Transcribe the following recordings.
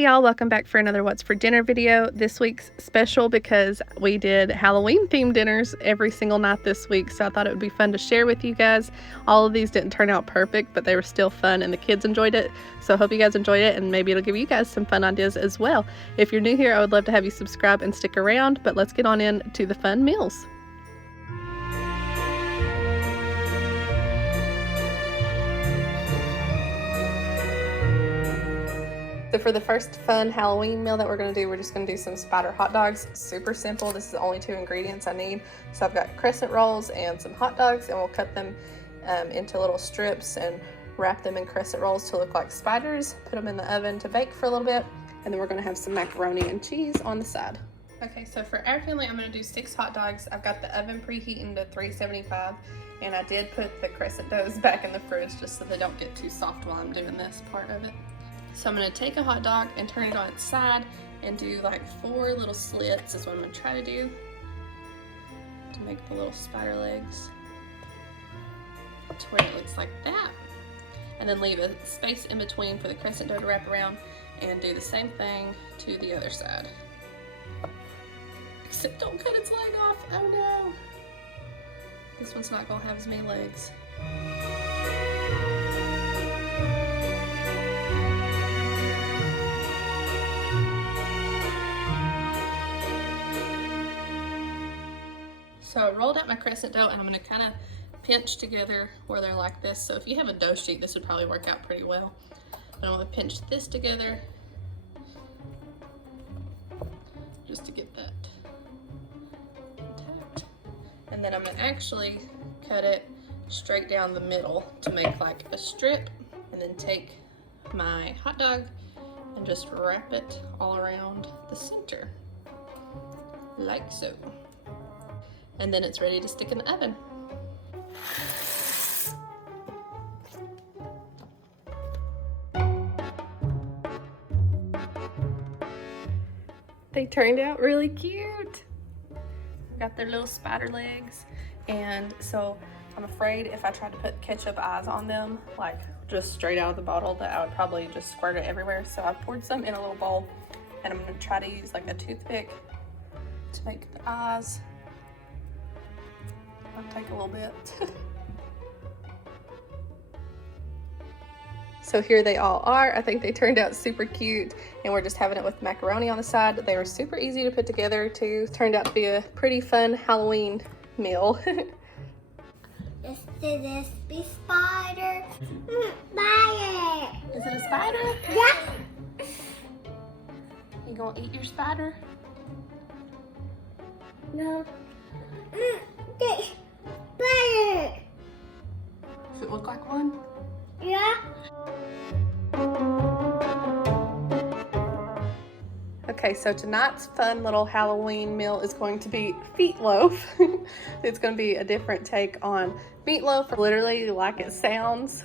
Hey y'all, welcome back for another What's for Dinner video. This week's special because we did Halloween themed dinners every single night this week, so I thought it would be fun to share with you guys. All of these didn't turn out perfect, but they were still fun and the kids enjoyed it, so I hope you guys enjoyed it and maybe it'll give you guys some fun ideas as well. If you're new here, I would love to have you subscribe and stick around, but let's get on into the fun meals. So for the first fun Halloween meal that we're going to do, we're just going to do some spider hot dogs. Super simple. This is the only 2 ingredients I need. So I've got crescent rolls and some hot dogs, and we'll cut them into little strips and wrap them in crescent rolls to look like spiders. Put them in the oven to bake for a little bit, and then we're going to have some macaroni and cheese on the side. Okay, so for our family, I'm going to do 6 hot dogs. I've got the oven preheating to 375, and I did put the crescent doughs back in the fridge just so they don't get too soft while I'm doing this part of it. So I'm going to take a hot dog and turn it on its side and do like 4 little slits is what I'm going to try to do to make the little spider legs to where it looks like that. And then leave a space in between for the crescent dough to wrap around and do the same thing to the other side. Except don't cut its leg off. Oh no. This one's not going to have as many legs. So I rolled out my crescent dough and I'm going to kind of pinch together where they're like this. So if you have a dough sheet, this would probably work out pretty well. But I'm going to pinch this together just to get that intact. And then I'm going to actually cut it straight down the middle to make like a strip, and then take my hot dog and just wrap it all around the center like so. And then it's ready to stick in the oven. They turned out really cute. Got their little spider legs. And so I'm afraid if I tried to put ketchup eyes on them, like just straight out of the bottle, that I would probably just squirt it everywhere. So I poured some in a little bowl, and I'm gonna try to use like a toothpick to make the eyes. I'll take a little bit. So here they all are. I think they turned out super cute, and we're just having it with macaroni on the side. They were super easy to put together too. Turned out to be a pretty fun Halloween meal. This is a spider. Spider. Is it a spider? Yeah. You gonna eat your spider? No. Okay. Spider. Does it look like one? Yeah. Okay, so tonight's fun little Halloween meal is going to be Feetloaf. It's going to be a different take on meatloaf, literally like it sounds.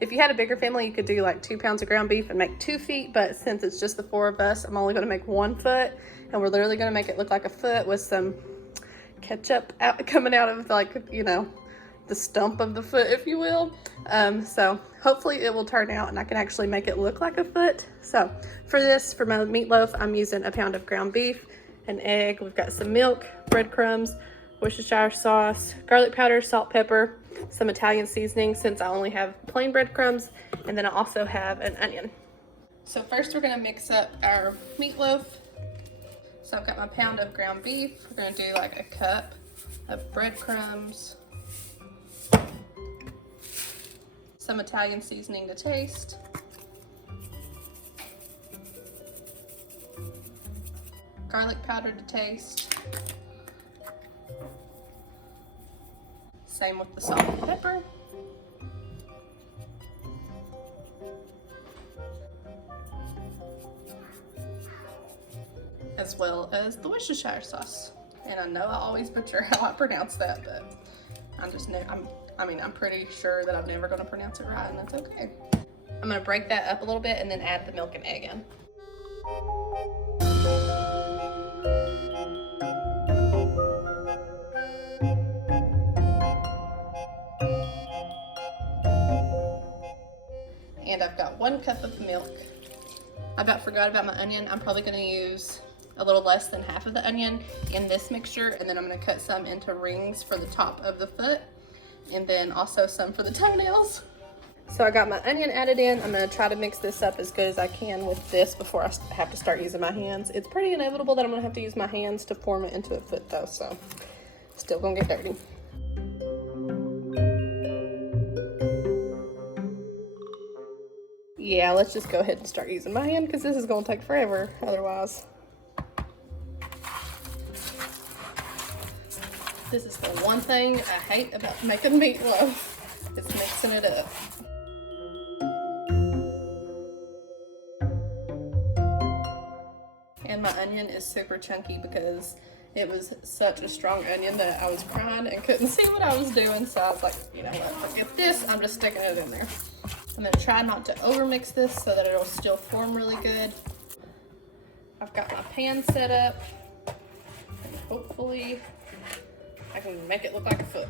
If you had a bigger family, you could do like 2 pounds of ground beef and make 2 feet, but since it's just the 4 of us, I'm only going to make 1 foot, and we're literally going to make it look like a foot with some ketchup coming out of, like, you know, the stump of the foot, if you will. So hopefully it will turn out and I can actually make it look like a foot. So for this, for my meatloaf, I'm using 1 pound of ground beef, an egg, we've got some milk, breadcrumbs, Worcestershire sauce, garlic powder, salt, pepper, some Italian seasoning since I only have plain breadcrumbs, and then I also have an onion. So first we're gonna mix up our meatloaf. So I've got my pound of ground beef. We're gonna do like a cup of breadcrumbs, some Italian seasoning to taste, garlic powder to taste, same with the salt and pepper, as well as the Worcestershire sauce. And I know I always butcher how I pronounce that, but I'm pretty sure that I'm never going to pronounce it right, and that's okay. I'm going to break that up a little bit and then add the milk and egg in. And I've got 1 cup of milk. I about forgot about my onion. I'm probably gonna use a little less than half of the onion in this mixture, and then I'm gonna cut some into rings for the top of the foot, and then also some for the toenails. So I got my onion added in. I'm gonna try to mix this up as good as I can with this before I have to start using my hands. It's pretty inevitable that I'm gonna have to use my hands to form it into a foot though, so still gonna get dirty. Yeah, let's just go ahead and start using my hand because this is gonna take forever otherwise. This is the one thing I hate about making meatloaf, is mixing it up. And my onion is super chunky because it was such a strong onion that I was crying and couldn't see what I was doing. So I was like, you know what, forget this, I'm just sticking it in there. I'm gonna try not to overmix this so that it'll still form really good. I've got my pan set up, and hopefully I can make it look like a foot.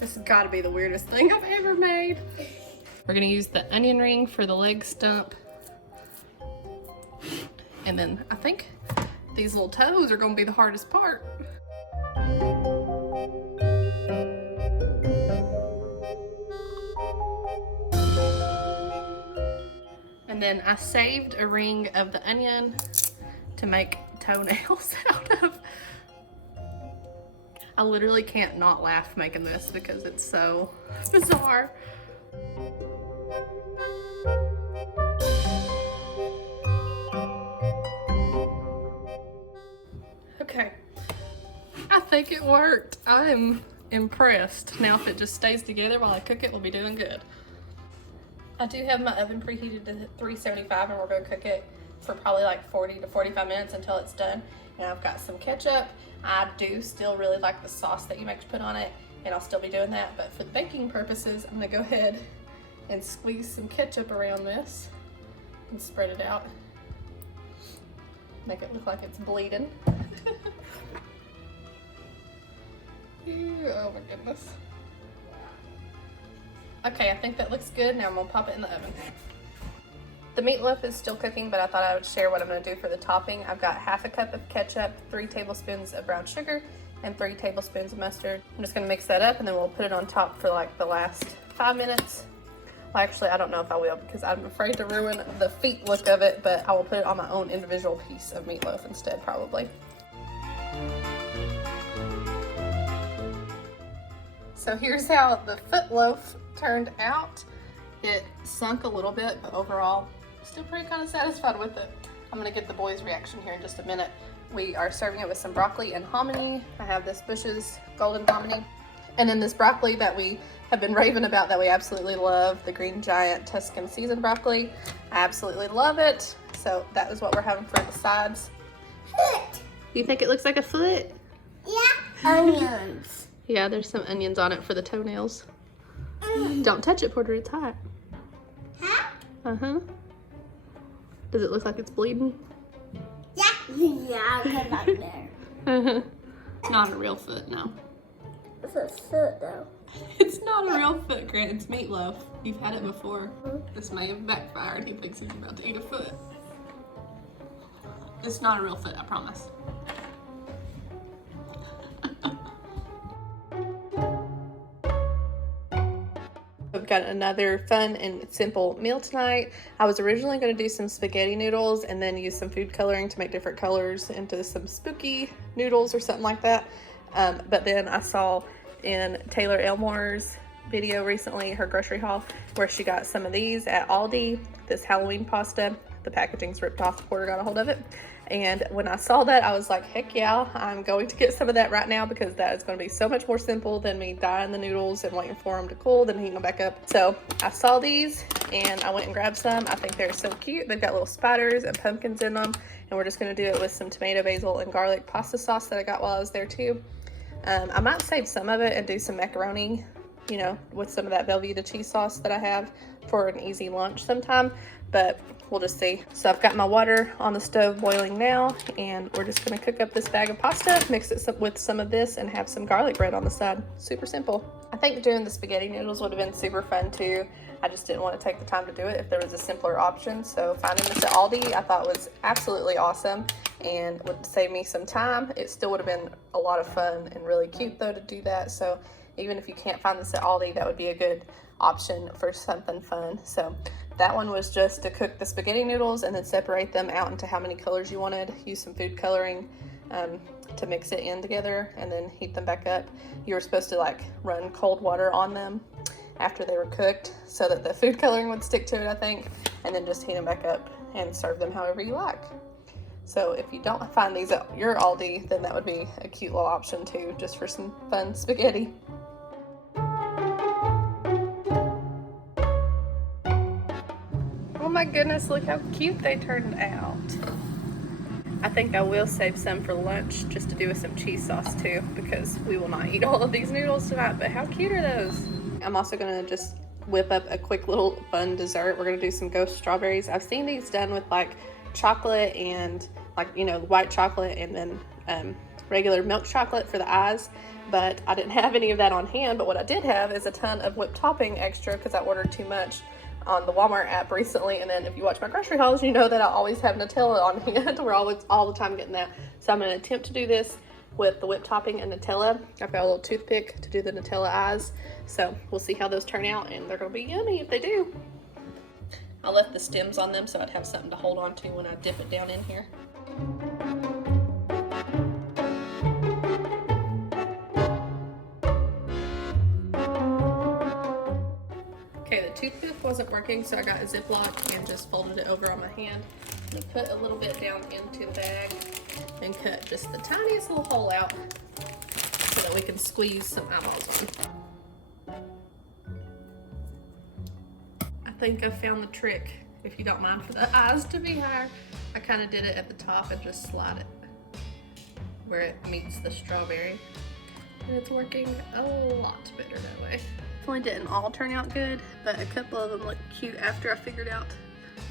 This has got to be the weirdest thing I've ever made. We're gonna use the onion ring for the leg stump. And then I think these little toes are gonna be the hardest part. And then I saved a ring of the onion to make toenails out of. I literally can't not laugh making this because it's so bizarre. Okay, I think it worked. I'm impressed. Now if it just stays together while I cook it, we'll be doing good. I do have my oven preheated to 375 and we're gonna cook it for probably like 40 to 45 minutes until it's done. And I've got some ketchup. I do still really like the sauce that you make to put on it, and I'll still be doing that. But for the baking purposes, I'm gonna go ahead and squeeze some ketchup around this and spread it out. Make it look like it's bleeding. Ew, oh my goodness. Okay, I think that looks good. Now I'm gonna pop it in the oven. The meatloaf is still cooking, but I thought I would share what I'm gonna do for the topping. I've got half a cup of ketchup, 3 tablespoons of brown sugar, and 3 tablespoons of mustard. I'm just gonna mix that up and then we'll put it on top for like the last 5 minutes. Well, actually, I don't know if I will because I'm afraid to ruin the feet look of it, but I will put it on my own individual piece of meatloaf instead, probably. So here's how the foot loaf turned out. It sunk a little bit, but overall, still pretty kind of satisfied with it. I'm gonna get the boys' reaction here in just a minute. We are serving it with some broccoli and hominy. I have this Bush's golden hominy. And then this broccoli that we have been raving about that we absolutely love, the Green Giant Tuscan seasoned broccoli. I absolutely love it. So that is what we're having for the sides. Foot. You think it looks like a foot? Yeah. Onions. Yeah, there's some onions on it for the toenails. Don't touch it, Porter, it's hot. Huh? Uh-huh. Does it look like it's bleeding? Yeah. Yeah, because I'm there. Uh-huh. It's not a real foot, no. It's a foot though. It's not a real foot, Grant. It's meatloaf. You've had it before. This may have backfired. He thinks he's about to eat a foot. It's not a real foot, I promise. We've got another fun and simple meal tonight. I was originally going to do some spaghetti noodles and then use some food coloring to make different colors into some spooky noodles or something like that. But then I saw in Taylor Elmore's video recently, her grocery haul, where she got some of these at Aldi, this Halloween pasta. The packaging's ripped off, Porter got a hold of it. And when I saw that, I was like, heck yeah, I'm going to get some of that right now because that is going to be so much more simple than me dyeing the noodles and waiting for them to cool, then heating them back up. So I saw these and I went and grabbed some. I think they're so cute. They've got little spiders and pumpkins in them. And we're just going to do it with some tomato, basil, and garlic pasta sauce that I got while I was there too. I might save some of it and do some macaroni, you know, with some of that Velveeta cheese sauce that I have. for an easy lunch sometime, but we'll just see. So I've got my water on the stove boiling now, and we're just gonna cook up this bag of pasta, mix it with some of this, and have some garlic bread on the side. Super simple. I think doing the spaghetti noodles would have been super fun too. I just didn't want to take the time to do it if there was a simpler option. So finding this at Aldi I thought was absolutely awesome and would save me some time. It still would have been a lot of fun and really cute though to do that. So even if you can't find this at Aldi, that would be a good option for something fun. So that one was just to cook the spaghetti noodles and then separate them out into how many colors you wanted. Use some food coloring to mix it in together and then heat them back up. You were supposed to like run cold water on them after they were cooked so that the food coloring would stick to it, I think, and then just heat them back up and serve them however you like. So if you don't find these at your Aldi, then that would be a cute little option too, just for some fun spaghetti. Oh my goodness, look how cute they turned out. I think I will save some for lunch just to do with some cheese sauce too, because we will not eat all of these noodles tonight, but how cute are those? I'm also gonna just whip up a quick little fun dessert. We're gonna do some ghost strawberries. I've seen these done with like chocolate and like, you know, white chocolate and then regular milk chocolate for the eyes, but I didn't have any of that on hand. But what I did have is a ton of whipped topping extra because I ordered too much on the Walmart app recently. And then if you watch my grocery hauls, you know that I always have Nutella on hand. We're always all the time getting that. So I'm gonna attempt to do this with the whipped topping and Nutella. I've got a little toothpick to do the Nutella eyes. So we'll see how those turn out, and they're gonna be yummy if they do. I left the stems on them so I'd have something to hold on to when I dip it down in here. Okay, the toothpick wasn't working, so I got a Ziploc and just folded it over on my hand. And put a little bit down into the bag and cut just the tiniest little hole out so that we can squeeze some eyeballs on. I think I found the trick, if you don't mind for the eyes to be higher. I kind of did it at the top and just slide it where it meets the strawberry. And it's working a lot better that way. Definitely didn't all turn out good, but a couple of them looked cute after I figured out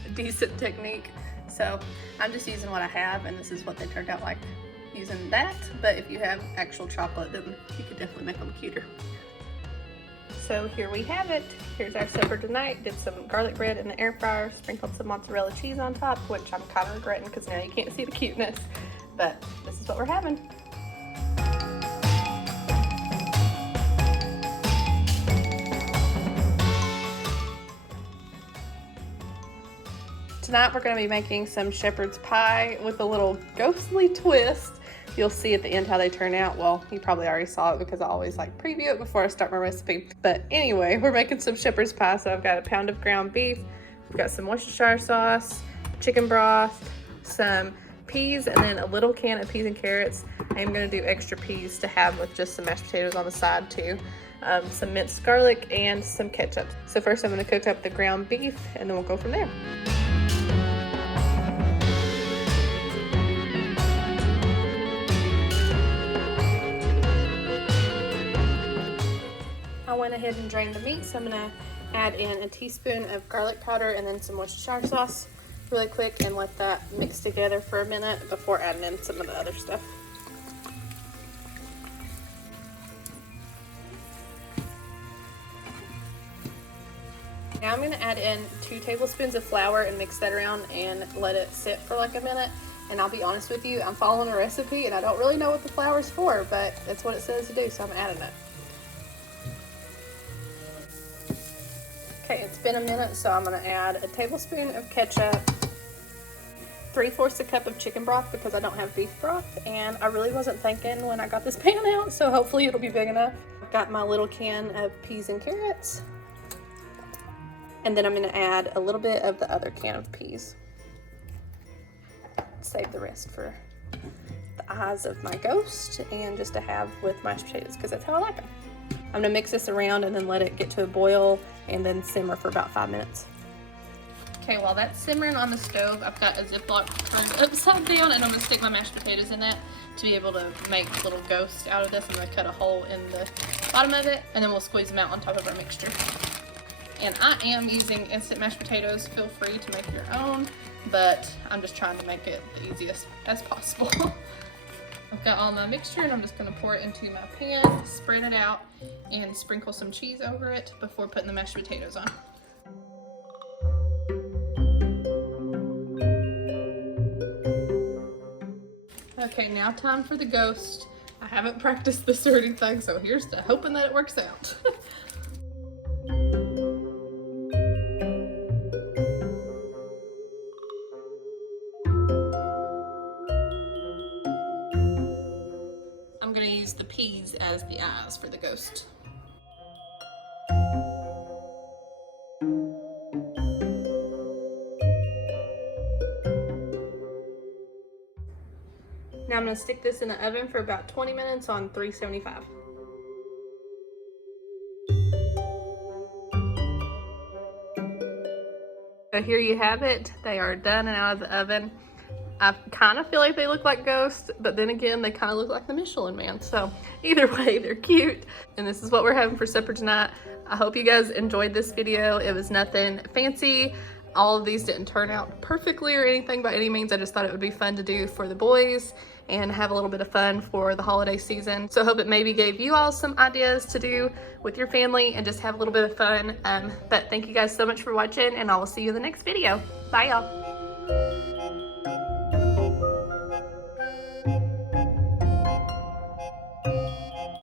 a decent technique. So I'm just using what I have, and this is what they turned out like using that. But if you have actual chocolate, then you could definitely make them cuter. So here we have it. Here's our supper tonight. Did some garlic bread in the air fryer, sprinkled some mozzarella cheese on top, which I'm kind of regretting because now you can't see the cuteness. But this is what we're having. Tonight we're going to be making some shepherd's pie with a little ghostly twist. You'll see at the end how they turn out. Well, you probably already saw it because I always like preview it before I start my recipe. But anyway, we're making some shepherd's pie. So I've got a pound of ground beef. We've got some Worcestershire sauce, chicken broth, some peas, and then a little can of peas and carrots. I am going to do extra peas to have with just some mashed potatoes on the side too. Some minced garlic and some ketchup. So first I'm going to cook up the ground beef and then we'll go from there. I went ahead and drained the meat, so I'm going to add in a teaspoon of garlic powder and then some Worcestershire sauce really quick and let that mix together for a minute before adding in some of the other stuff. Now I'm going to add in 2 tablespoons of flour and mix that around and let it sit for like a minute. And I'll be honest with you, I'm following a recipe and I don't really know what the flour is for, but that's what it says to do, so I'm adding it. Okay, it's been a minute, so I'm going to add a tablespoon of ketchup, 3/4 a cup of chicken broth because I don't have beef broth, and I really wasn't thinking when I got this pan out, so hopefully it'll be big enough. I've got my little can of peas and carrots, and then I'm going to add a little bit of the other can of peas. Save the rest for the eyes of my ghost and just to have with mashed potatoes because that's how I like them. I'm going to mix this around and then let it get to a boil and then simmer for about 5 minutes. Okay, while that's simmering on the stove, I've got a Ziploc turned upside down and I'm going to stick my mashed potatoes in that to be able to make little ghosts out of this. I'm going to cut a hole in the bottom of it and then we'll squeeze them out on top of our mixture. And I am using instant mashed potatoes. Feel free to make your own, but I'm just trying to make it the easiest as possible. I've got all my mixture and I'm just gonna pour it into my pan, spread it out, and sprinkle some cheese over it before putting the mashed potatoes on. Okay, now time for the ghost. I haven't practiced this or anything, so here's to hoping that it works out. I'm gonna use the peas as the eyes for the ghost. Now I'm gonna stick this in the oven for about 20 minutes on 375. So here you have it. They are done and out of the oven. I kind of feel like they look like ghosts, but then again, they kind of look like the Michelin Man. So either way, they're cute. And this is what we're having for supper tonight. I hope you guys enjoyed this video. It was nothing fancy. All of these didn't turn out perfectly or anything by any means. I just thought it would be fun to do for the boys and have a little bit of fun for the holiday season. So I hope it maybe gave you all some ideas to do with your family and just have a little bit of fun. But thank you guys so much for watching, and I will see you in the next video. Bye y'all.